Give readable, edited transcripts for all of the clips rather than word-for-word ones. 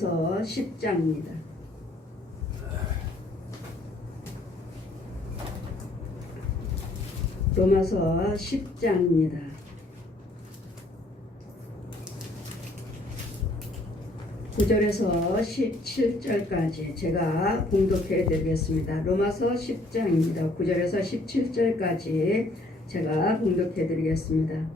로마서 10장입니다. 로마서 10장입니다. 9절에서 17절까지 제가 봉독해 드리겠습니다. 로마서 10장입니다. 9절에서 17절까지 제가 봉독해 드리겠습니다.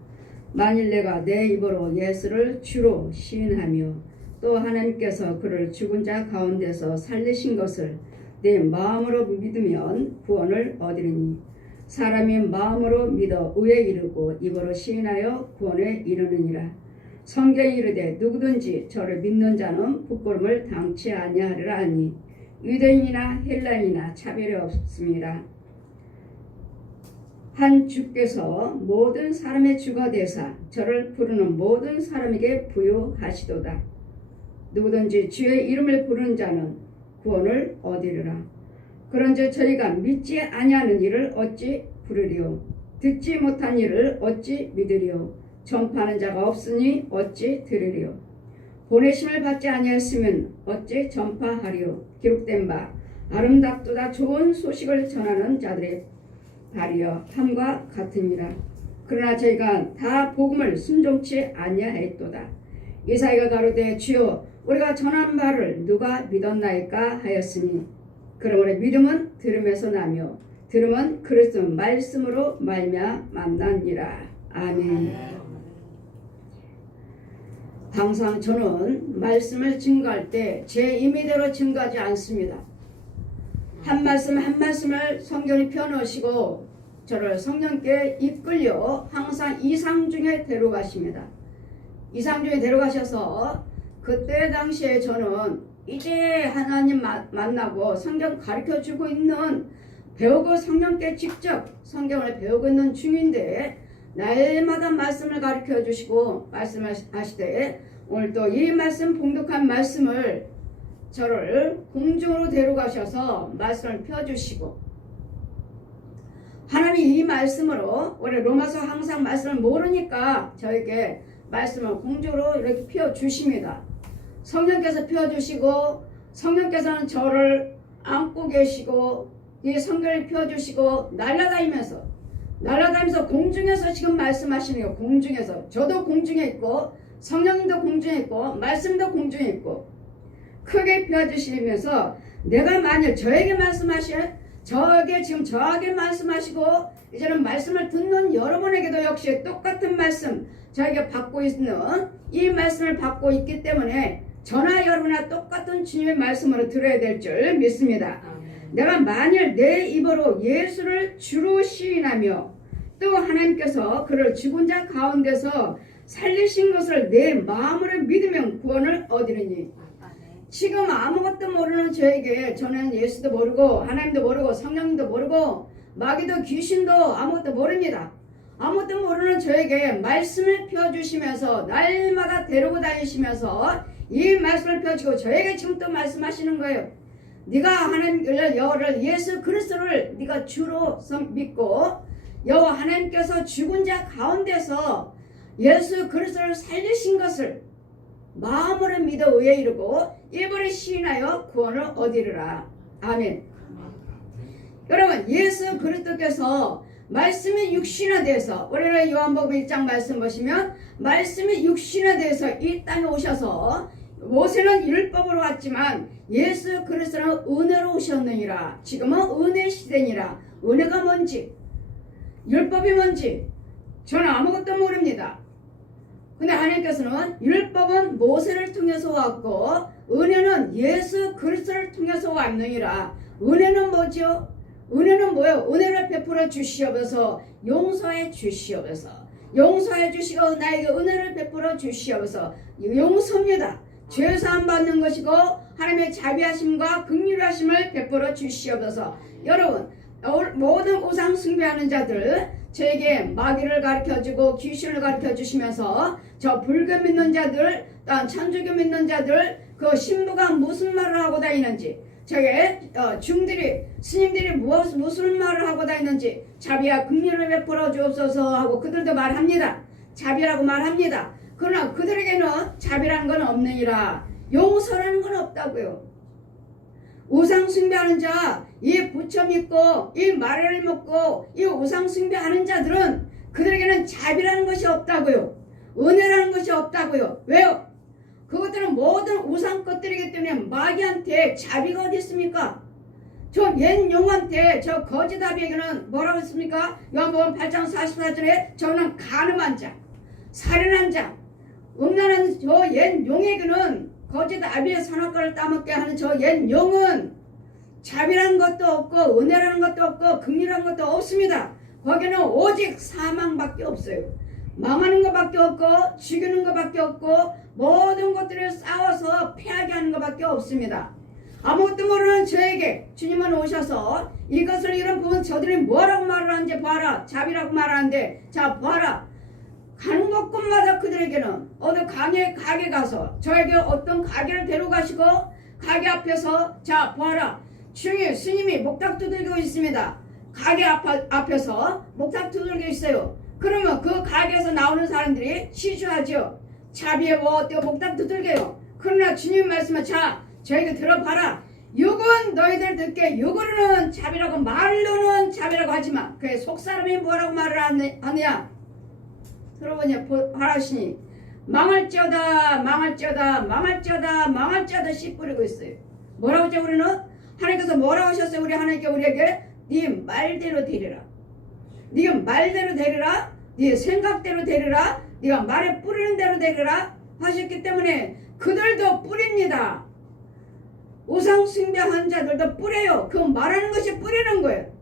만일 내가 내 입으로 예수를 주로 시인하며 또 하나님께서 그를 죽은 자 가운데서 살리신 것을 내 마음으로 믿으면 구원을 얻으리니 사람이 마음으로 믿어 의에 이르고 입으로 시인하여 구원에 이르느니라. 성경이 이르되 누구든지 저를 믿는 자는 부끄러움을 당치 아니하리라 하니 유대인이나 헬라인이나 차별이 없습니다. 한 주께서 모든 사람의 주가 되사 저를 부르는 모든 사람에게 부유하시도다. 누구든지 주의 이름을 부르는 자는 구원을 얻으리라. 그런즉 저희가 믿지 아니하는 일을 어찌 부르리요? 듣지 못한 일을 어찌 믿으리요? 전파하는 자가 없으니 어찌 들으리요? 보내심을 받지 아니하였으면 어찌 전파하리요? 기록된 바 아름답도다 좋은 소식을 전하는 자들의 발이여 함과 같으니라. 그러나 저희가 다 복음을 순종치 아니하였도다. 이사야가 가로되 주여 우리가 전한 바를 누가 믿었나이까 하였으니 그러므로 믿음은 들음에서 나며 들음은 그리스도 말씀으로 말미암았느니라. 아멘. 항상 저는 말씀을 증거할 때 제 임의대로 증거하지 않습니다. 한 말씀 한 말씀을 성경에 펴놓으시고 저를 성령께 이끌려 항상 이상중에 데려가십니다. 이상중에 데려가셔서 그때 당시에 저는 이제 하나님 만나고 성경 가르쳐주고 있는 배우고 성령께 직접 성경을 배우고 있는 중인데 날마다 말씀을 가르쳐주시고 말씀하시되 오늘 또 이 말씀 봉독한 말씀을 저를 공중으로 데려가셔서 말씀을 펴주시고 하나님이 이 말씀으로 우리 로마서 항상 말씀을 모르니까 저에게 말씀을 공중으로 이렇게 펴주십니다. 성령께서 펴주시고 성령께서는 저를 안고 계시고 이 성경을 펴주시고 날아다니면서 공중에서 지금 말씀하시는 거예요. 공중에서 저도 공중에 있고 성령님도 공중에 있고 말씀도 공중에 있고 크게 펴주시면서 내가 만일 저에게 말씀하시고 이제는 말씀을 듣는 여러분에게도 역시 똑같은 말씀 저에게 받고 있는 이 말씀을 받고 있기 때문에 저나 여러분이나 똑같은 주님의 말씀으로 들어야 될 줄 믿습니다. 내가 만일 내 입으로 예수를 주로 시인하며 또 하나님께서 그를 죽은 자 가운데서 살리신 것을 내 마음으로 믿으면 구원을 얻으리니 지금 아무것도 모르는 저에게 저는 예수도 모르고 하나님도 모르고 성령님도 모르고 마귀도 귀신도 아무것도 모릅니다. 아무것도 모르는 저에게 말씀을 펴주시면서 날마다 데리고 다니시면서 이 말씀을 펴주고 저에게 지금 또 말씀하시는 거예요. 네가 하나님을 여호와를 예수 그리스도를 네가 주로 믿고 여호와 하나님께서 죽은 자 가운데서 예수 그리스도를 살리신 것을 마음으로 믿어 의에 이르고 입으로 시인하여 구원을 얻으리라. 아멘. 여러분 예수 그리스도께서 말씀이 육신화되어서 우리는 요한복음 1장 말씀 보시면 말씀이 육신화되어서 이 땅에 오셔서 모세는 율법으로 왔지만 예수 그리스도는 은혜로 오셨느니라. 지금은 은혜 시대니라. 은혜가 뭔지 율법이 뭔지 저는 아무것도 모릅니다. 근데 하나님께서는 율법은 모세를 통해서 왔고 은혜는 예수 그리스도를 통해서 왔느니라. 은혜는 뭐죠? 은혜는 뭐예요? 은혜를 베풀어 주시옵소서. 용서해 주시옵소서. 용서해 주시고 나에게 은혜를 베풀어 주시옵소서. 용서입니다. 죄사함 받는 것이고 하나님의 자비하심과 긍휼하심을 베풀어 주시옵소서. 여러분 모든 우상 숭배하는 자들 저에게 마귀를 가르쳐주고 귀신을 가르쳐주시면서 저 불교 믿는 자들 또한 천주교 믿는 자들 그 신부가 무슨 말을 하고 다니는지 저게 중들이 스님들이 무슨 말을 하고 다니는지 자비와 긍휼을 베풀어 주옵소서 하고 그들도 말합니다. 자비라고 말합니다. 그러나 그들에게는 자비란 건 없느니라. 용서라는 건 없다고요. 우상 숭배하는 자, 이 부처 믿고 이 마라를 먹고 이 우상 숭배하는 자들은 그들에게는 자비라는 것이 없다고요. 은혜라는 것이 없다고요. 왜요? 그것들은 모든 우상 것들이기 때문에 마귀한테 자비가 어디 있습니까? 저 옛 용한테 저 거짓 아비에게는 뭐라고 했습니까? 요한복음 8장 44절에 저는 간음한 자, 살인한 자, 음란한 저 옛 용에게는 거짓 아비의 선악과를 따먹게 하는 저 옛 용은 자비라는 것도 없고 은혜라는 것도 없고 긍휼이라는 것도 없습니다. 거기는 오직 사망밖에 없어요. 망하는 것밖에 없고 죽이는 것밖에 없고 모든 것들을 싸워서 패하게 하는 것밖에 없습니다. 아무것도 모르는 저에게 주님은 오셔서 이것을 이런 부분 저들이 뭐라고 말을 하는지 봐라. 자비라고 말하는데 자 봐라. 가는 곳곳마다 그들에게는 어느 가게 가서 저에게 어떤 가게를 데려가시고 가게 앞에서 자 봐라. 중에 스님이 목탁 두들기고 있습니다. 가게 앞에서 목탁 두들기고 있어요. 그러면 그 가게에서 나오는 사람들이 시주하죠. 자비에 뭐 목탁 두들겨요. 그러나 주님 말씀은 자 저에게 들어봐라. 육은 너희들 듣게 육으로는 자비라고 말로는 자비라고 하지만 그의 속사람이 뭐라고 말을 하느냐. 들어보냐 하라시니 망할지어다 망할지어다 망할지어다 망할지어다 씨 뿌리고 있어요. 뭐라고 했죠 우리는? 하나님께서 뭐라고 하셨어요? 우리 하나님께 우리에게 네 말대로 되리라. 네가 말대로 되리라. 네 생각대로 되리라. 네가 말에 뿌리는 대로 되리라 하셨기 때문에 그들도 뿌립니다. 우상 숭배한 자들도 뿌려요. 그 말하는 것이 뿌리는 거예요.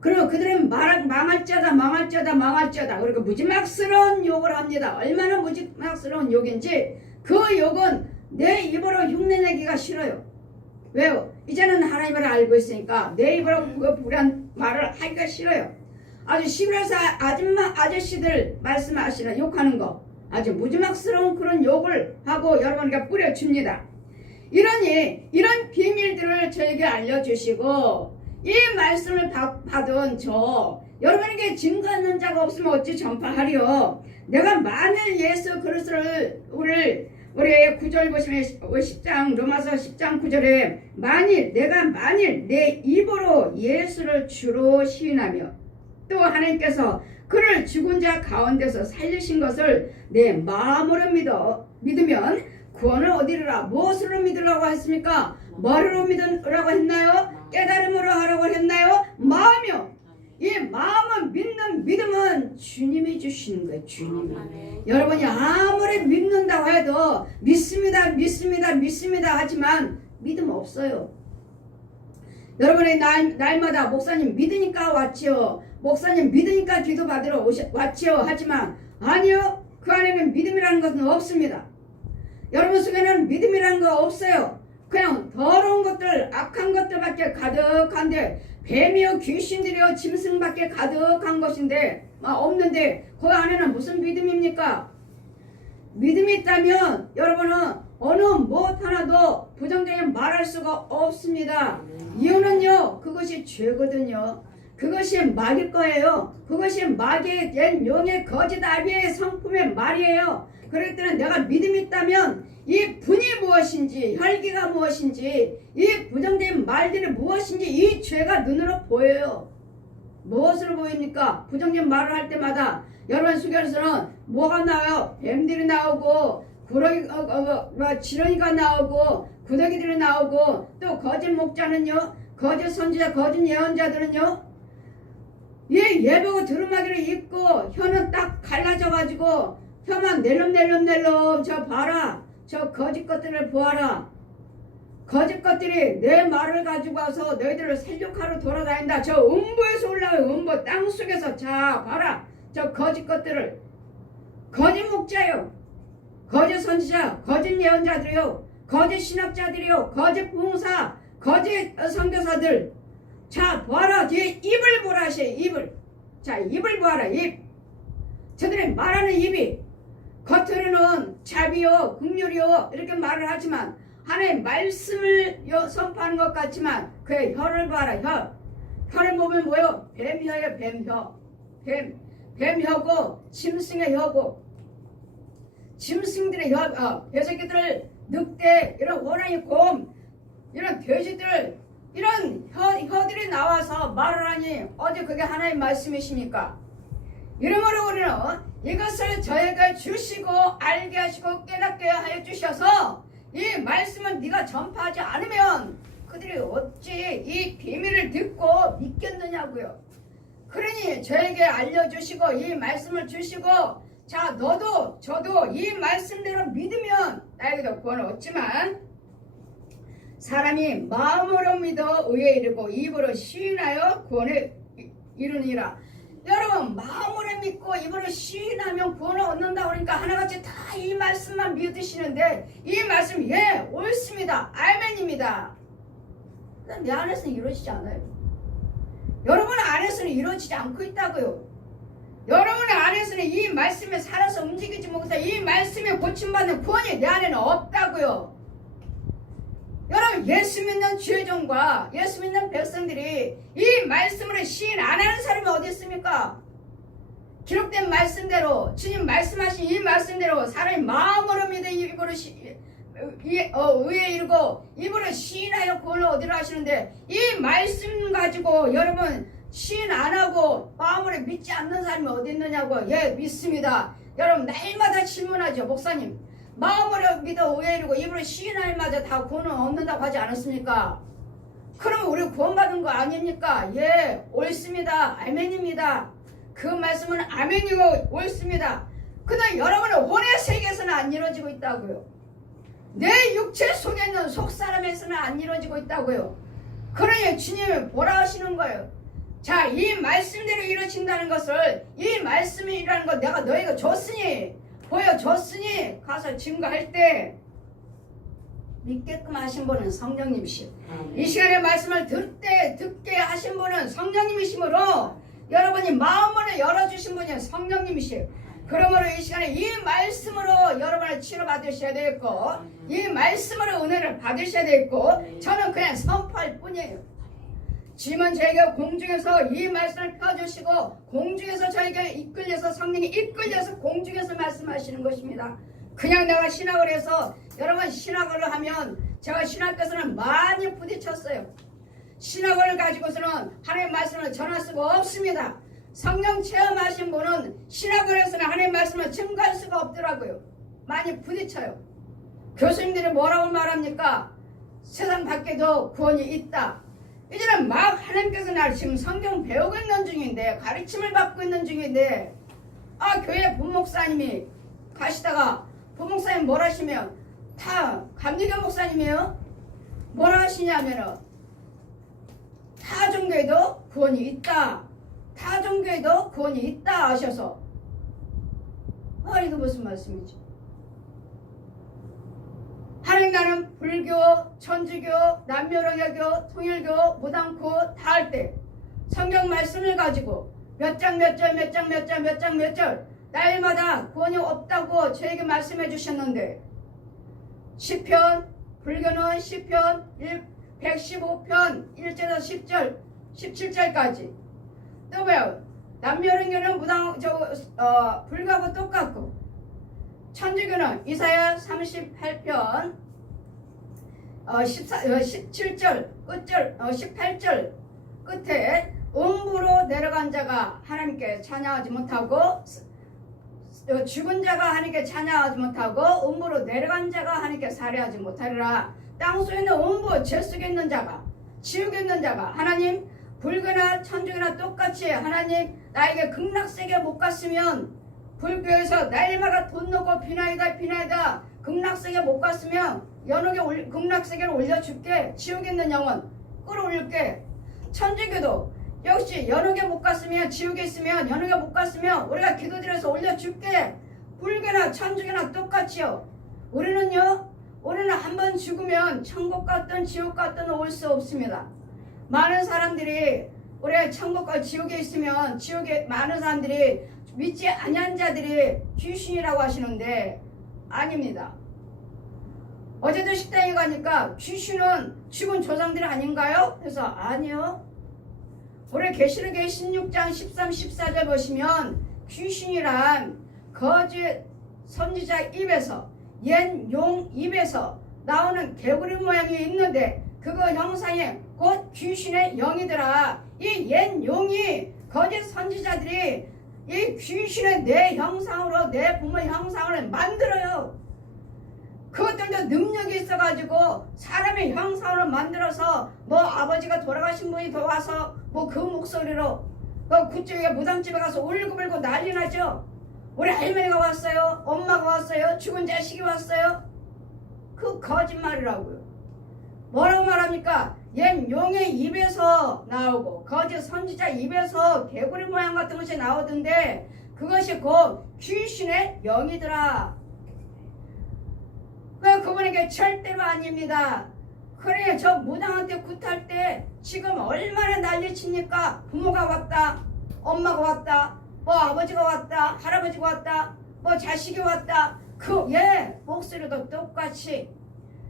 그리고 그들은 망할자다 망할자다 망할자다 그러니까 무지막스러운 욕을 합니다. 얼마나 무지막스러운 욕인지 그 욕은 내 입으로 흉내내기가 싫어요. 왜요? 이제는 하나님을 알고 있으니까 내 입으로 그 불안 말을 하기가 싫어요. 아주 시골에서 아저씨들 말씀하시는 욕하는 거 아주 무지막스러운 그런 욕을 하고 여러분에게 뿌려줍니다. 이런 비밀들을 저에게 알려주시고 이 말씀을 받은 저 여러분에게 증거하는 자가 없으면 어찌 전파하리요. 내가 만일 예수 그리스도를 우리 9절 보시면 10장 로마서 10장 9절에 내가 만일 내 입으로 예수를 주로 시인하며 또 하나님께서 그를 죽은 자 가운데서 살리신 것을 내 마음으로 믿으면 구원을 어디로라 무엇으로 믿으라고 했습니까? 뭐로 믿으라고 했나요? 깨달음으로 하라고 했나요? 마음이요. 이 마음은 믿음은 주님이 주시는 거예요. 주님이. 여러분이 아무리 믿는다고 해도 믿습니다 하지만 믿음 없어요. 여러분의 날마다 목사님 믿으니까 왔지요. 목사님 믿으니까 기도 받으러 왔지요. 하지만 아니요. 그 안에는 믿음이라는 것은 없습니다. 여러분 속에는 믿음이라는 거 없어요. 그냥 더러운 것들 악한 것들밖에 가득한데 뱀이요 귀신들이요 짐승밖에 가득한 것인데 없는데 그 안에는 무슨 믿음입니까? 믿음이 있다면 여러분은 어느 무엇 하나도 부정적인 말할 수가 없습니다. 이유는요 그것이 죄거든요. 그것이 마귀 거예요. 그것이 마귀의 옛 용의 거짓 아비의 성품의 말이에요. 그럴 때는 내가 믿음이 있다면 이 분이 무엇인지 혈기가 무엇인지 이 부정적인 말들이 무엇인지 이 죄가 눈으로 보여요. 무엇으로 보입니까? 부정적인 말을 할 때마다 여러분 속에서는 뭐가 나와요? 뱀들이 나오고 지렁이가 나오고 구더기들이 나오고 또 거짓 목자는요 거짓 선지자 거짓 예언자들은요 예보고 두루마기를 입고 혀는 딱 갈라져 가지고 혀만 낼름낼름 저 봐라 저 거짓 것들을 보아라. 거짓 것들이 내 말을 가지고 와서 너희들을 살육하러 돌아다닌다. 저 음부에서 올라와요. 음부 땅속에서 자 봐라 저 거짓 것들을. 거짓 목자요 거짓 선지자 거짓 예언자들이요 거짓 신학자들이요 거짓 부흥사 거짓 선교사들 자 봐라 뒤에 입을 보라 하셔요. 입을. 자 입을 보아라. 입. 저들이 말하는 입이 겉으로는 자비요 긍휼이요 이렇게 말을 하지만 하나님의 말씀을 선포하는 것 같지만 그의 혀를 봐라. 혀를 보면 뭐요? 뱀혀예요. 뱀혀. 뱀혀고 짐승의 혀고 짐승들의 혀새끼들을 늑대, 이런 호랑이, 곰, 이런 돼지들, 이런 혀들이 나와서 말을 하니 어디 그게 하나님 말씀이십니까? 이러므로 우리는 이것을 저에게 주시고 알게 하시고 깨닫게 하여 주셔서 이 말씀을 네가 전파하지 않으면 그들이 어찌 이 비밀을 듣고 믿겠느냐고요. 그러니 저에게 알려주시고 이 말씀을 주시고, 자 너도 저도 이 말씀대로 믿으면 나에게도 구원을 얻지만, 사람이 마음으로 믿어 의에 이르고 입으로 시인하여 구원을 이루니라. 여러분, 마음으로 믿고 입으로 시인하면 구원을 얻는다 그러니까 하나같이 다 이 말씀만 믿으시는데, 이 말씀 옳습니다, 아멘입니다. 내 안에서는 이루어지지 않아요. 여러분 안에서는 이루어지지 않고 있다고요. 여러분 안에서는 이 말씀에 살아서 움직이지 못해 이 말씀에 고침받는 구원이 내 안에는 없다고요. 여러분, 예수 믿는 주의종과 예수 믿는 백성들이 이 말씀으로 시인 안 하는 사람이 어디 있습니까? 기록된 말씀대로, 주님 말씀하신 이 말씀대로 사람이 마음으로 믿어 입으로 의에 이르고 입으로 시인하여 구원을 얻으려 하시는데, 이 말씀 가지고 여러분 시인 안 하고 마음으로 믿지 않는 사람이 어디 있느냐고. 믿습니다. 여러분, 날마다 질문하죠. 목사님, 마음으로 믿어 의에 이르고 입으로 시인할 마다 다 구원을 얻는다고 하지 않았습니까? 그럼 우리 구원받은 거 아닙니까? 옳습니다, 아멘입니다. 그 말씀은 아멘이고 옳습니다. 근데 여러분의 혼의 세계에서는 안 이루어지고 있다고요. 내 육체 속에 있는 속사람에서는 안 이루어지고 있다고요. 그러니 주님이 뭐라 하시는 거예요? 자, 이 말씀대로 이루어진다는 것을, 이 말씀이라는 걸 내가 너희가 줬으니, 보여줬으니 가서 증거할 때 믿게끔 하신 분은 성령님이시오. 이 시간에 말씀을 듣게 하신 분은 성령님이시므로, 여러분이 마음을 열어주신 분이 성령님이시오. 그러므로 이 시간에 이 말씀으로 여러분을 치료받으셔야 되겠고, 이 말씀으로 은혜를 받으셔야 되겠고, 저는 그냥 선포할 뿐이에요. 주님은 저에게 공중에서 이 말씀을 펴주시고, 공중에서 저에게 이끌려서, 성령이 이끌려서 공중에서 말씀하시는 것입니다. 그냥 내가 신학을 해서, 여러분 신학을 하면, 제가 신학교에서는 많이 부딪혔어요. 신학을 가지고서는 하나님의 말씀을 전할 수가 없습니다. 성령 체험하신 분은 신학을 해서는 하나님의 말씀을 증거할 수가 없더라고요. 많이 부딪혀요. 교수님들이 뭐라고 말합니까? 세상 밖에도 구원이 있다. 이제는 막 하나님께서 날 지금 성경 배우고 있는 중인데, 가르침을 받고 있는 중인데, 교회 부목사님이 가시다가 부목사님 뭐라 하시면, 다 감리교 목사님이에요. 뭐라 하시냐면은, 타 종교에도 구원이 있다, 타 종교에도 구원이 있다 하셔서, 이거 무슨 말씀이지? 하나님 나는 불교, 천주교, 남묘령야교, 통일교, 무당코 다 할 때 성경 말씀을 가지고 몇 장 날마다 구원이 없다고 저에게 말씀해 주셨는데, 시편, 불교는 시편 115편 1절에서 10절 17절까지, 또 뭐요? 남묘령교는 불교하고 똑같고, 천주교는 이사야 38편 17절 끝절 18절 끝에 음부로 내려간 자가 하나님께 찬양하지 못하고, 죽은 자가 하나님께 찬양하지 못하고, 음부로 내려간 자가 하나님께 살해하지 못하리라. 땅속에 있는 음부, 죄 속에 있는 자가, 지옥에 있는 자가, 하나님 불교나 천주교나 똑같이 하나님 나에게 극락세계 못 갔으면, 불교에서 날마다 돈 넣고 비나이다 극락세계 못 갔으면 극락세계를 올려줄게. 지옥에 있는 영혼 끌어올릴게. 천주교도 역시 연옥에 못 갔으면, 지옥에 있으면 연옥에 못 갔으면 우리가 기도드려서 올려줄게. 불교나 천주교나 똑같이요. 우리는 한번 죽으면 천국 갔든 지옥 갔든 올 수 없습니다. 많은 사람들이 우리 천국과 지옥에 있으면, 지옥에 많은 사람들이 믿지 아니한 자들이 귀신이라고 하시는데 아닙니다. 어제도 식당에 가니까 귀신은 죽은 조상들 아닌가요? 그래서 아니요. 우리 계시록의 16장 13, 14절 보시면 귀신이란 거짓 선지자 입에서 옛 용 입에서 나오는 개구리 모양이 있는데 그거 형상이 곧 귀신의 영이더라. 이 옛 용이 거짓 선지자들이 이 귀신의 내 형상으로 내 부모 형상을 만들어요. 그것들도 능력이 있어가지고 사람의 형상으로 만들어서 뭐 아버지가 돌아가신 분이 더 와서 뭐 그 목소리로 그쪽에 무당집에 가서 울고불고 난리 나죠. 우리 할머니가 왔어요. 엄마가 왔어요. 죽은 자식이 왔어요. 그 거짓말이라고요. 뭐라고 말합니까? 옛 용의 입에서 나오고 거짓 선지자 입에서 개구리 모양 같은 것이 나오던데 그것이 곧 귀신의 영이더라. 그분에게 절대로 아닙니다. 그래 저 무당한테 굿할 때 지금 얼마나 난리칩니까? 부모가 왔다, 엄마가 왔다, 뭐 아버지가 왔다, 할아버지가 왔다, 뭐 자식이 왔다. 목소리도 똑같이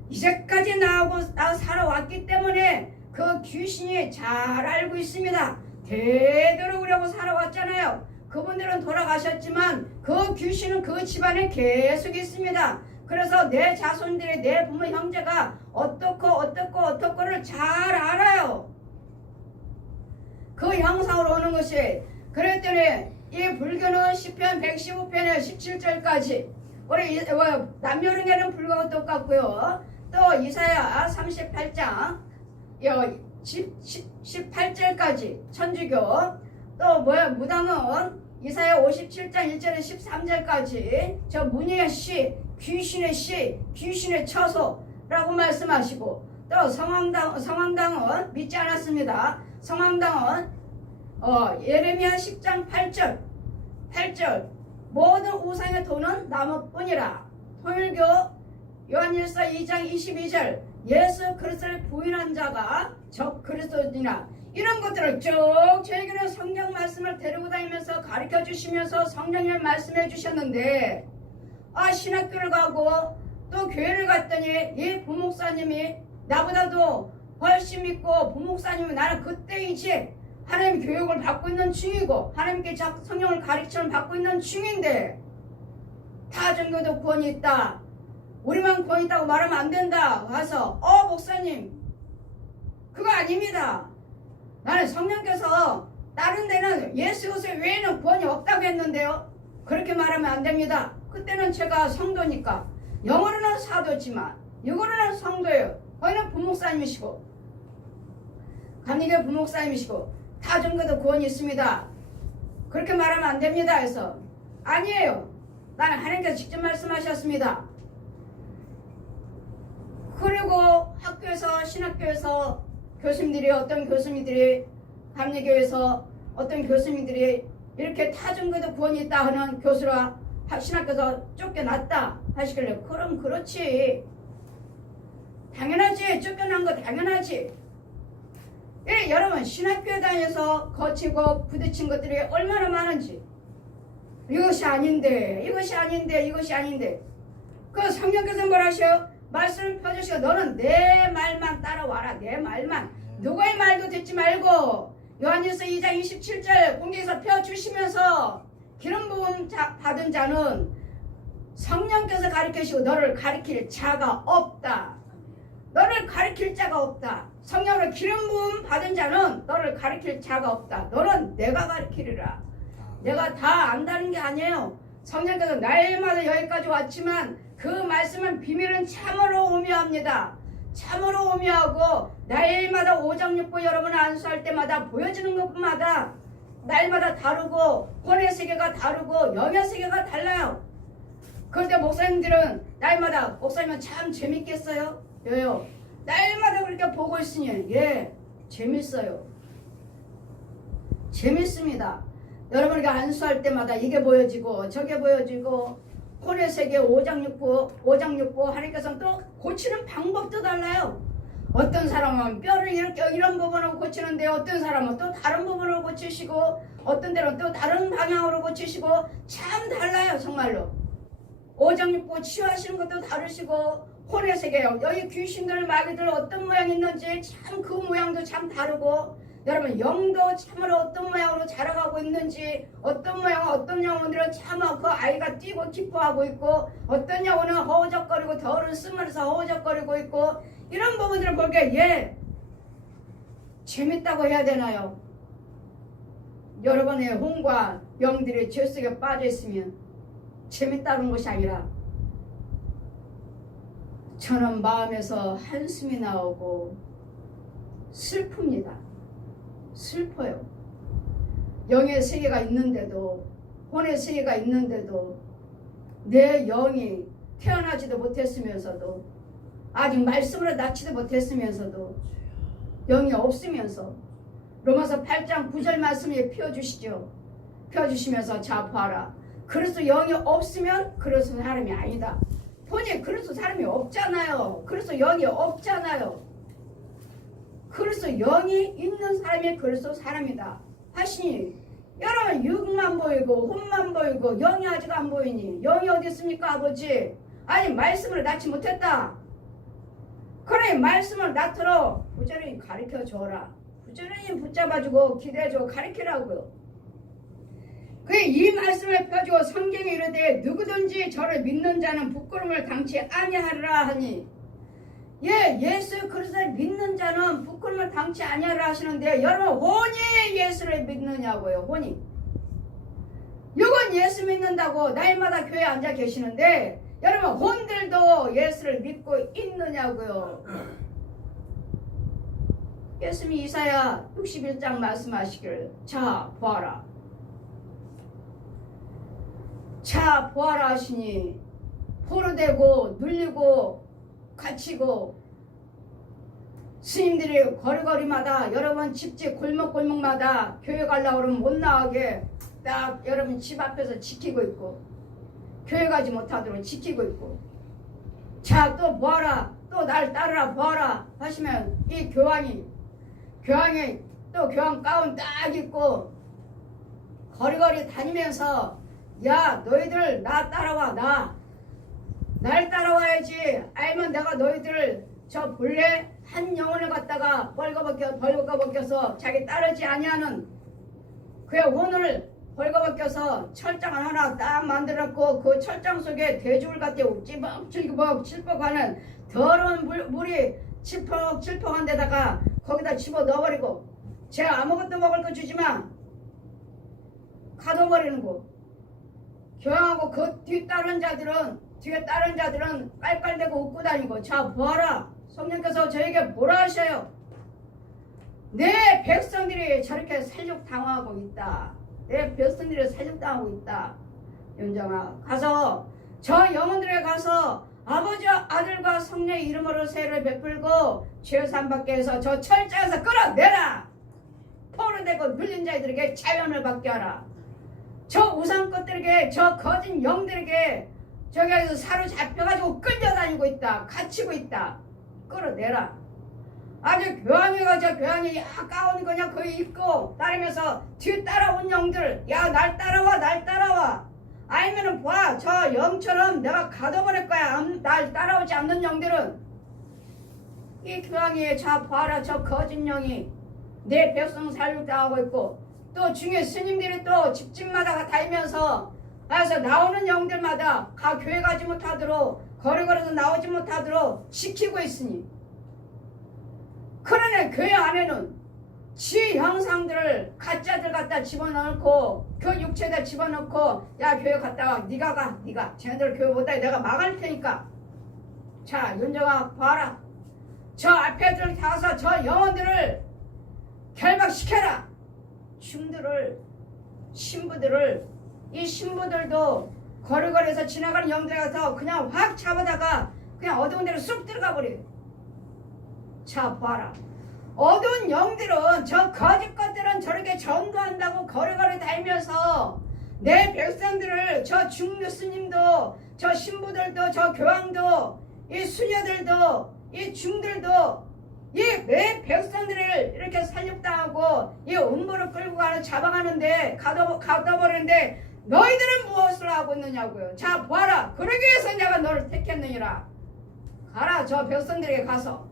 이제까지 나오고 살아왔기 때문에 그 귀신이 잘 알고 있습니다. 대대로 그러고 살아왔잖아요. 그분들은 돌아가셨지만 그 귀신은 그 집안에 계속 있습니다. 그래서 내 자손들이 내 부모 형제가 어떻고를 잘 알아요. 그 형상으로 오는 것이. 그랬더니 이 불교는 시편 115편에 17절까지 우리 남녀릉에는 불교가 똑같고요. 또 이사야 38장 18절까지 천주교, 또 무당은 이사야 57장 1절에 13절까지 저 문의의 시, 귀신의 시, 귀신의 처소라고 말씀하시고, 또 성황당은 믿지 않았습니다. 성황당은 예레미야 10장 8절 모든 우상의 도는 나무뿐이라. 통일교 요한일서 2장 22절 예수 그리스도를 부인한 자가 적 그리스도니라. 이런 것들을 쭉 저에게는 성경 말씀을 데리고 다니면서 가르쳐 주시면서 성령님 말씀해 주셨는데, 신학교를 가고 또 교회를 갔더니 이 부목사님이 나보다도 훨씬 믿고, 부목사님은 나는 그때이지 하나님 교육을 받고 있는 중이고 하나님께 성령을 가르침을 받고 있는 중인데 타종교도 구원이 있다, 우리만 구원이 있다고 말하면 안 된다 와서 목사님 그거 아닙니다. 나는 성령께서 다른 데는 예수 그리스도 외에는 구원이 없다고 했는데요. 그렇게 말하면 안 됩니다. 그때는 제가 성도니까, 영어로는 사도지만 육어로는 성도예요. 거기는 부목사님이시고 감리교 부목사님이시고 타종교도 구원이 있습니다. 그렇게 말하면 안 됩니다 해서, 아니에요, 나는 하나님께서 직접 말씀하셨습니다. 그리고 학교에서 신학교에서 교수님들이, 어떤 교수님들이 감리교에서 어떤 교수님들이 이렇게 타종교도 구원이 있다 하는 교수라 신학교에서 쫓겨났다 하시길래, 그럼 그렇지, 당연하지, 쫓겨난 거 당연하지. 여러분 신학교에 다녀서 거치고 부딪힌 것들이 얼마나 많은지, 이것이 아닌데 그 성령께서 뭐라 하셔요? 말씀을 펴주시고 너는 내 말만 따라와라. 내 말만, 누구의 말도 듣지 말고. 요한일서 2장 27절 공개해서 펴주시면서 기름 부음 받은 자는 성령께서 가르치시고 너를 가르칠 자가 없다. 너를 가르칠 자가 없다. 성령으로 기름 부음 받은 자는 너를 가르칠 자가 없다. 너는 내가 가르치리라. 내가 다 안다는 게 아니에요. 성령께서 날마다 여기까지 왔지만 그 말씀은 비밀은 참으로 오묘합니다. 참으로 오묘하고 날마다 오장육부 여러분을 안수할 때마다 보여지는 것마다 날마다 다르고 혼의 세계가 다르고 영의 세계가 달라요. 그런데 목사님들은 날마다, 목사님은 참 재밌겠어요? 왜요? 날마다 그렇게 보고 있으니 재밌어요. 재밌습니다. 여러분에게 안수할 때마다 이게 보여지고 저게 보여지고 혼의 세계 오장육부 하나님께서는 또 고치는 방법도 달라요. 어떤 사람은 뼈를 이런 부분으로 고치는데 어떤 사람은 또 다른 부분으로 고치시고 어떤 데는 또 다른 방향으로 고치시고 참 달라요. 정말로 오장육부 치유하시는 것도 다르시고 혼의 세계, 여기 귀신들 마귀들 어떤 모양이 있는지 참 그 모양도 참 다르고 여러분 영도 참으로 어떤 모양으로 자라가고 있는지, 어떤 모양 어떤 영혼들은 참아 그 아이가 뛰고 기뻐하고 있고, 어떤 영혼은 허우적거리고 덜을 쓰면서 허우적거리고 있고, 이런 부분들을 보기에 예 재밌다고 해야 되나요? 여러분의 혼과 영들이 죄 속에 빠져 있으면 재밌다는 것이 아니라 저는 마음에서 한숨이 나오고 슬픕니다. 슬퍼요. 영의 세계가 있는데도, 혼의 세계가 있는데도, 내 영이 태어나지도 못했으면서도, 아직 말씀으로 낳지도 못했으면서도, 영이 없으면서, 로마서 8장 9절 말씀에 펴주시죠. 펴주시면서 자 봐라. 그래서 영이 없으면 그래서 사람이 아니다. 본인 그래서 사람이 없잖아요. 그래서 영이 없잖아요. 그래서 영이 있는 사람이 그래서 사람이다 하시니, 여러분 육만 보이고 혼만 보이고 영이 아직 안 보이니 영이 어디 있습니까 아버지? 아니 말씀을 낳지 못했다. 그래 말씀을 낳도록 부지런히 가르쳐줘라. 부지런히 붙잡아주고 기대해주고 가르치라고요. 그래 이 말씀을 펴주고 성경에 이르되 누구든지 저를 믿는 자는 부끄러움을 당치 아니하리라 하니, 예, 예수 그리스도를 믿는 자는 부끄러움을 당치 아니하리라 하시는데, 여러분 혼이 예수를 믿느냐고요. 혼이. 이건 예수 믿는다고 날마다 교회에 앉아 계시는데, 여러분 혼들도 예수를 믿고 있느냐고요. 예수님이 이사야 61장 말씀하시기를 자 보아라. 자 보아라 하시니 포로되고 눌리고 갇히고, 스님들이 거리거리마다 여러분 집집 골목골목마다 교회 가려고 그러면 못 나가게 딱 여러분 집 앞에서 지키고 있고, 교회 가지 못하도록 지키고 있고, 자 또 보아라, 또 날 따르라 보아라 하시면 이 교황이 또 교황 가운 딱 입고 거리거리 다니면서 야 너희들 나 따라와, 날 따라와야지. 알면 내가 너희들 저 본래 한 영혼을 갖다가 벌거벗겨서 자기 따르지 아니하는 그의 혼을 벌거벗겨서 철장을 하나 딱 만들었고, 그 철장 속에 돼지울 같아 찔뻑찔뻑하는 더러운 물이 칠퍽칠퍽한 데다가 거기다 집어 넣어버리고, 제가 아무것도 먹을 거 주지만 가둬버리는 거. 교황하고 그 뒤에 따른 자들은 깔깔대고 웃고 다니고, 자 보아라. 성령께서 저에게 뭐라 하셔요? 내 백성들이 저렇게 살육당하고 있다. 내 백성들이 살육당하고 있다. 윤정아 가서 저 영혼들에 가서 아버지와 아들과 성령의 이름으로 세를 베풀고 죄산 받게 해서 저 철장에서 끌어내라. 포로되고 눌린 자들에게 자연을 받게 하라. 저 우상것들에게, 저 거짓 영들에게 저기에서 사로잡혀가지고 끌려다니고 있다. 갇히고 있다. 끌어내라. 아주 교황이가 저 교황이 가운 그냥 거기 입고 따르면서 뒤 따라온 영들, 야 날 따라와. 아니면은 봐, 저 영처럼 내가 가둬버릴 거야. 날 따라오지 않는 영들은. 이 교황이 자 봐라, 저 거짓 영이 내 백성 살육당하고 있고, 또 중에 스님들이 또 집집마다 다니면서 그래서 나오는 영들마다 교회 가지 못하도록 거리거리에서 나오지 못하도록 지키고 있으니, 그러네 교회 안에는 지 형상들을 가짜들 갖다 집어넣고 그 육체에다 집어넣고, 야 교회 갔다 와, 네가 쟤네들 교회 못하게 내가 막을 테니까 자 윤정아 봐라, 저 앞에들 가서 저 영혼들을 결박시켜라. 중들을 신부들을, 이 신부들도 거리거리에서 지나가는 영들 가서 그냥 확 잡아다가 그냥 어두운 데로 쑥 들어가 버려. 자 봐라, 어두운 영들은 저 거짓 것들은 저렇게 전도한다고 거리거리 다니면서 내 백성들을, 저 중류 스님도, 저 신부들도, 저 교황도, 이 수녀들도, 이 중들도 이 내 백성들을 이렇게 살육당하고 이 음부를 끌고 가는 잡아가는데 가둬버리는데 너희들은 무엇을 하고 있느냐고요. 자 봐라, 그러기 위해서 내가 너를 택했느니라. 가라, 저 백성들에게 가서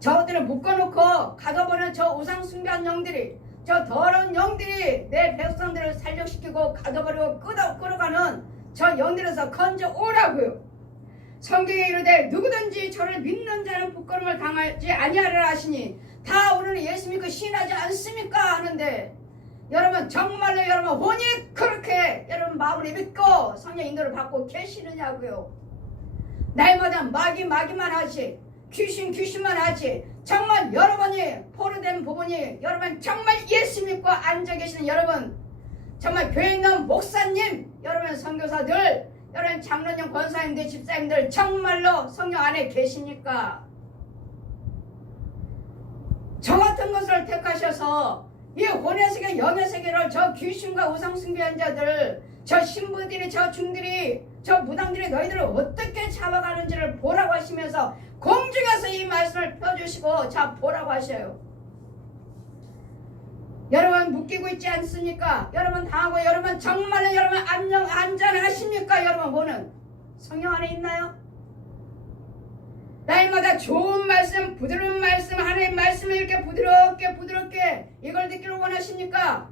저것들을 묶어놓고 가둬버린 저 우상숭배한 영들이, 저 더러운 영들이 내 백성들을 살려시키고 가둬버리고 끌어가는 저 영들에서 건져오라고요. 성경에 이르되 누구든지 저를 믿는 자는 부끄러움을 당하지 아니하리라 하시니, 다 우리는 예수 믿고 신하지 않습니까 하는데, 여러분 정말로 여러분 혼이 그렇게 여러분 마음을 믿고 성령 인도를 받고 계시느냐고요. 날마다 마귀만 하지, 귀신만 하지, 정말 여러분이 포로된 부분이, 여러분 정말 예수 믿고 앉아 계시는 여러분, 정말 교회 있는 목사님, 여러분 선교사들, 여러분 장로님, 권사님들, 집사님들 정말로 성령 안에 계십니까? 저 같은 것을 택하셔서 이 혼의 세계, 영의 세계를 저 귀신과 우상숭배한 자들, 저 신부들이, 저 중들이, 저 무당들이 너희들을 어떻게 잡아가는지를 보라고 하시면서 공중에서 이 말씀을 펴주시고 자 보라고 하셔요. 여러분 묶이고 있지 않습니까? 여러분 당하고, 여러분 정말로 여러분 안전하십니까? 여러분 뭐는 성령 안에 있나요? 날마다 좋은 말씀, 부드러운 말씀, 하나님의 말씀을 이렇게 부드럽게 이걸 듣기를 원하십니까?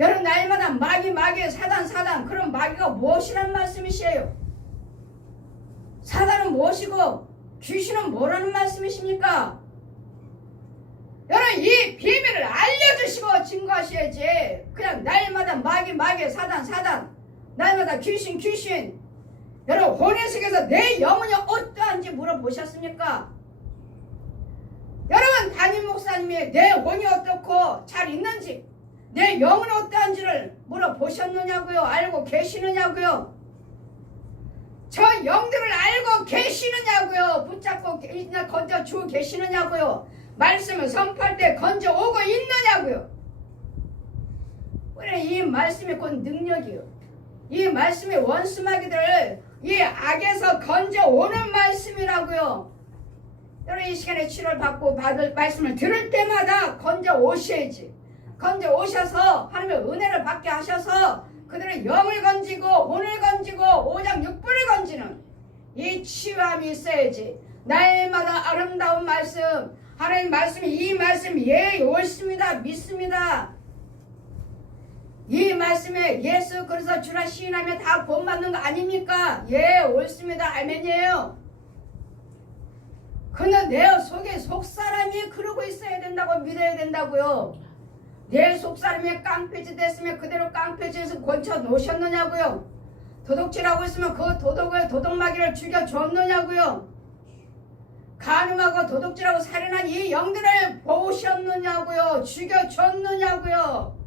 여러분 날마다 마귀, 사단, 그럼 마귀가 무엇이란 말씀이시에요? 사단은 무엇이고 귀신은 뭐라는 말씀이십니까? 여러분 이 비밀을 알려주시고 증거하셔야지. 그냥 날마다 마귀, 사단, 날마다 귀신. 여러분 혼의 세계에서 내 영혼이 어떠한지 물어보셨습니까? 여러분 담임 목사님이 내 혼이 어떻고 잘 있는지, 내 영혼이 어떠한지를 물어보셨느냐고요? 알고 계시느냐고요? 저 영들을 알고 계시느냐고요? 붙잡고 건져주고 계시느냐고요? 말씀을 선포할 때 건져오고 있느냐고요? 우리는 이 말씀이 곧 능력이요, 이 말씀이 원수마귀들을 이 악에서 건져오는 말씀이라고요. 여러분 이 시간에 치료를 받고 받을 말씀을 들을 때마다 건져오셔야지. 건져오셔서 하나님의 은혜를 받게 하셔서 그들의 영을 건지고 혼을 건지고 오장 육부를 건지는 이 치유함이 있어야지. 날마다 아름다운 말씀, 하나님 말씀이, 이 말씀 예 옳습니다, 믿습니다. 이 말씀에 예수 그리스도 주라 시인하면 다 구원받는 거 아닙니까? 예 옳습니다, 아멘이에요. 근데 내 속에 속사람이 그러고 있어야 된다고 믿어야 된다고요. 내 속사람이 깡패짓 됐으면 그대로 깡패짓에서 권쳐 놓으셨느냐고요. 도둑질하고 있으면 그 도둑마귀를 죽여줬느냐고요. 간음하고 도둑질하고 살인한 이 영들을 보셨느냐고요. 죽여줬느냐고요.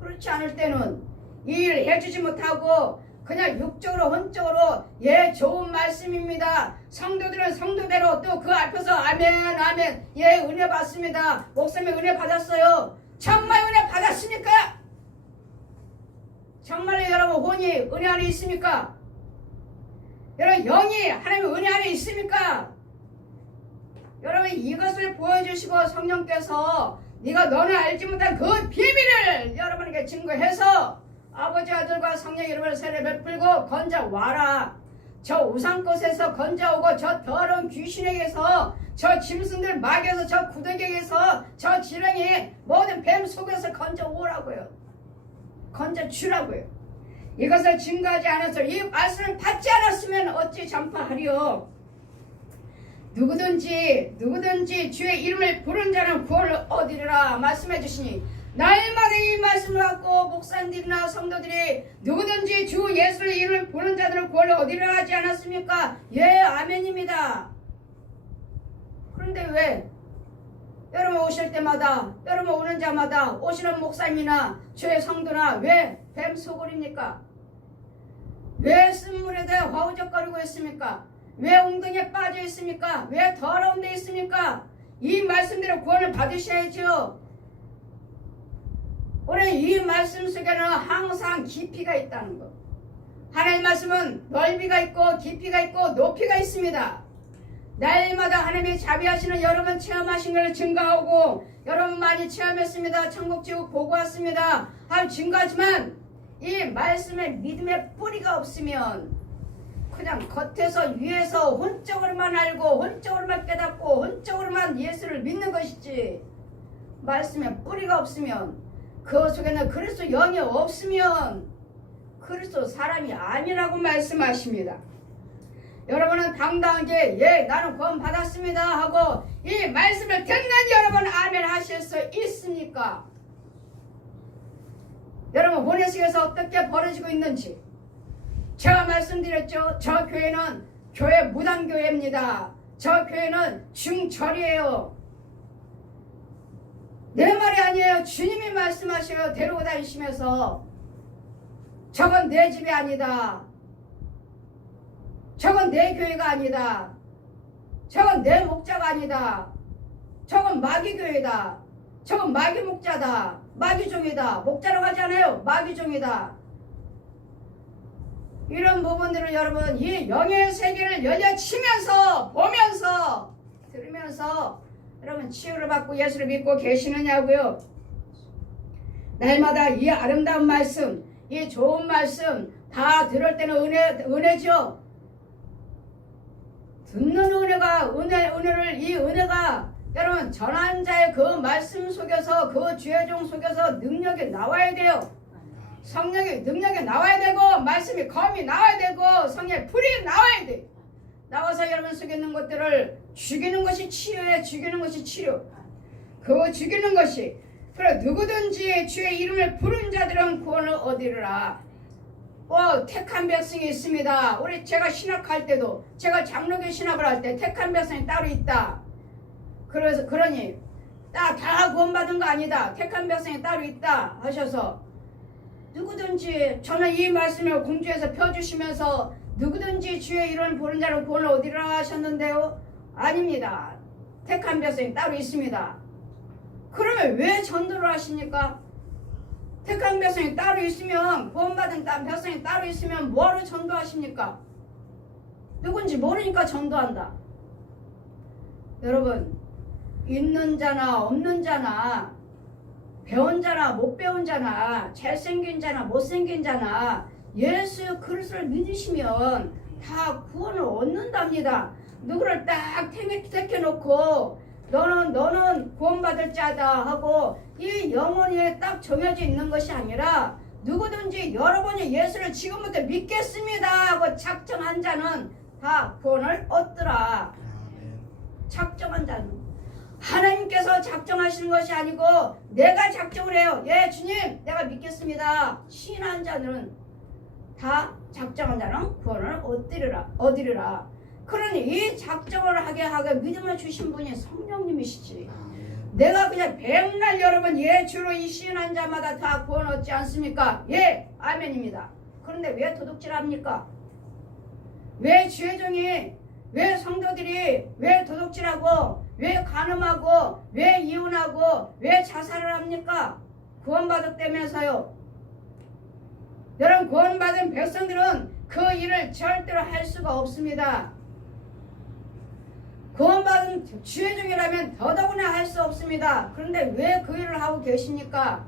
그렇지 않을 때는 이 일을 해주지 못하고 그냥 육적으로 혼적으로 예 좋은 말씀입니다, 성도들은 성도대로 또 그 앞에서 아멘 예 은혜 받습니다, 목사님 은혜 받았어요. 정말 은혜 받았습니까? 정말로 여러분 혼이 은혜 안에 있습니까? 여러분 영이 하나님의 은혜 안에 있습니까? 여러분 이것을 보여주시고 성령께서 너는 알지 못한 그 비밀을 여러분에게 증거해서 아버지 아들과 성령 이름으로 세례 베풀고 건져와라. 저 우상꽃에서 건져오고 저 더러운 귀신에게서, 저 짐승들 마귀에서, 저 구더기에서, 저 지렁이 모든 뱀 속에서 건져오라고요. 건져주라고요. 이것을 증거하지 않았어, 이 말씀을 받지 않았으면 어찌 전파하리요. 누구든지 주의 이름을 부른 자는 구원을 얻으리라 말씀해 주시니, 날마다 이 말씀을 갖고 목사님들이나 성도들이 누구든지 주 예수의 이름을 부른 자들은 구원을 얻으리라 하지 않았습니까? 예 아멘입니다. 그런데 왜 여러분 오실 때마다, 여러분 오는 자마다, 오시는 목사님이나 주의 성도나 왜 뱀소굴입니까? 왜 쓴물에 대해 화우적거리고 있습니까? 왜 웅덩이에 빠져 있습니까? 왜 더러운 데 있습니까? 이 말씀대로 구원을 받으셔야죠. 오늘 이 말씀 속에는 항상 깊이가 있다는 것. 하나님의 말씀은 넓이가 있고 깊이가 있고 높이가 있습니다. 날마다 하나님이 자비하시는 여러분 체험하신 것을 증거하고, 여러분 많이 체험했습니다, 천국 지옥 보고 왔습니다 증거하지만 이 말씀에 믿음의 뿌리가 없으면 그냥 겉에서 위에서 혼적으로만 알고 혼적으로만 깨닫고 혼적으로만 예수를 믿는 것이지 말씀에 뿌리가 없으면 그 속에는 그리스도 영이 없으면 그리스도 사람이 아니라고 말씀하십니다. 여러분은 당당하게 예 나는 구원 받았습니다 하고 이 말씀을 듣는 여러분 아멘 하실 수 있습니까? 여러분 본예식에서 어떻게 벌어지고 있는지 제가 말씀드렸죠. 저 교회는 교회 무당교회입니다. 저 교회는 중절이에요. 내 말이 아니에요. 주님이 말씀하셔요. 데리고 다니시면서 저건 내 집이 아니다. 저건 내 교회가 아니다. 저건 내 목자가 아니다. 저건 마귀교회다. 저건 마귀 목자다. 마귀종이다. 목자라고 하지 않아요. 마귀종이다. 이런 부분들을 여러분 이 영의 세계를 열려치면서 보면서 들으면서 여러분 치유를 받고 예수를 믿고 계시느냐고요. 날마다 이 아름다운 말씀 이 좋은 말씀 다 들을 때는 은혜죠. 듣는 은혜를 이 은혜가 여러분 전한 자의 그 말씀 속에서 그 주의 종 속에서 능력이 나와야 돼요. 성령의 능력이 나와야 되고 말씀이 검이 나와야 되고 성령의 불이 나와야 돼. 나와서 여러분 속에 있는 것들을 죽이는 것이 치유에 죽이는 것이 치료. 그 죽이는 것이 그래 누구든지 주의 이름을 부른 자들은 구원을 얻으리라. 택한 백성이 있습니다. 우리 제가 신학할 때도 제가 장로교 신학을 할 때 택한 백성이 따로 있다. 그래서 그러니 다 구원받은 거 아니다. 택한 백성이 따로 있다 하셔서 누구든지 저는 이 말씀을 공주에서 펴주시면서 누구든지 주의 이름을 부른 자는 구원을 얻으리라 하셨는데요. 아닙니다. 택한 백성이 따로 있습니다. 그러면 왜 전도를 하십니까? 택한 백성이 따로 있으면 구원받은 백성이 따로 있으면 뭐하러 전도하십니까? 누군지 모르니까 전도한다. 여러분 있는 자나 없는 자나 배운 자나 못 배운 자나 잘생긴 자나 못생긴 자나 예수 그리스도를 믿으시면 다 구원을 얻는답니다. 누구를 딱 택해놓고 너는 구원받을 자다 하고 이 영혼이 딱 정해져 있는 것이 아니라 누구든지 여러분이 예수를 지금부터 믿겠습니다 하고 작정한 자는 다 구원을 얻더라. 작정한 자는 하나님께서 작정하시는 것이 아니고 내가 작정을 해요. 예 주님 내가 믿겠습니다. 신한 자는 다 작정한 자는 구원을 얻으리라. 그러니 이 작정을 하게 믿음을 주신 분이 성령님이시지. 내가 그냥 백날 여러분 예 주로 이 신한 자마다 다 구원 얻지 않습니까? 예 아멘입니다. 그런데 왜 도둑질합니까? 왜 주의 종이 왜 성도들이 왜 도둑질하고 왜 간음하고 왜 이혼하고 왜 자살을 합니까? 구원받았다면서요. 여러분 구원받은 백성들은 그 일을 절대로 할 수가 없습니다. 구원받은 주의 종이라면 더더구나 할 수 없습니다. 그런데 왜 그 일을 하고 계십니까?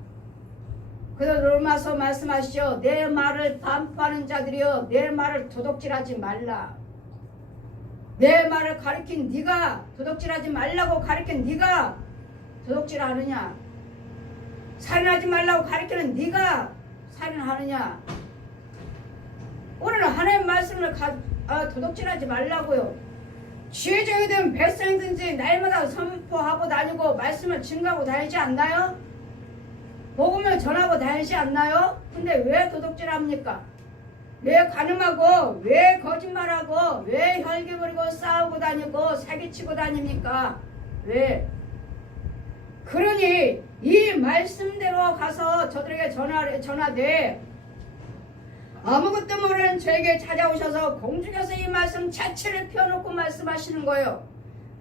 그래서 로마서 말씀하시죠. 내 말을 반포하는 자들이여 내 말을 도둑질하지 말라. 내 말을 가르친 네가 도둑질하지 말라고 가르친 네가 도둑질하느냐? 살인하지 말라고 가르치는 네가 살인하느냐? 오늘은 하나님의 말씀을 도둑질하지 말라고요. 주의 종이든 백성이든지 날마다 선포하고 다니고 말씀을 증거하고 다니지 않나요? 복음을 전하고 다니지 않나요? 근데 왜 도둑질합니까? 왜 간음하고 왜 거짓말하고 왜 혈기 부리고 싸우고 다니고 사기치고 다닙니까? 왜? 그러니 이 말씀대로 가서 저들에게 전하되 아무것도 모르는 저에게 찾아오셔서 공중에서 이 말씀 자체를 펴놓고 말씀하시는 거예요.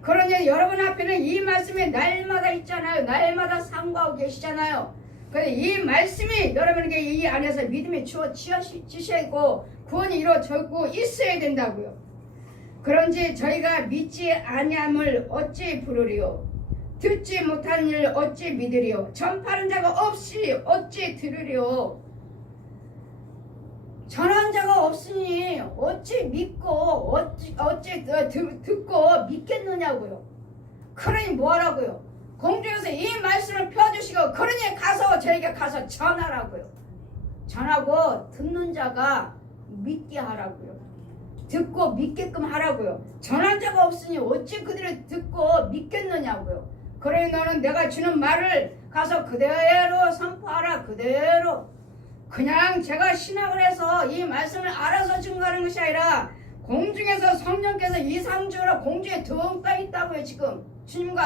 그러니 여러분 앞에는 이 말씀이 날마다 있잖아요. 날마다 상고하고 계시잖아요. 그래서 이 말씀이 여러분에게 이 안에서 믿음이 지셔야 있고 구원이 이루어지고 있어야 된다고요. 그런지 저희가 믿지 아니함을 어찌 부르리요? 듣지 못하는 일을 어찌 믿으리요? 전파하는 자가 없이 어찌 들으리요? 전한 자가 자가 없으니 어찌 믿고 어찌 듣고 믿겠느냐고요. 그러니 뭐하라고요? 공중에서 이 말씀을 펴주시고 그러니 가서 저에게 가서 전하라고요. 전하고 듣는 자가 믿게 하라고요. 듣고 믿게끔 하라고요. 전한 자가 없으니 어찌 그들을 듣고 믿겠느냐고요. 그러니 너는 내가 주는 말을 가서 그대로 선포하라. 그대로. 그냥 제가 신학을 해서 이 말씀을 알아서 증거하는 것이 아니라 공중에서 성령께서 이상적으로 공중에 둥 떠 있다고요. 지금 주님과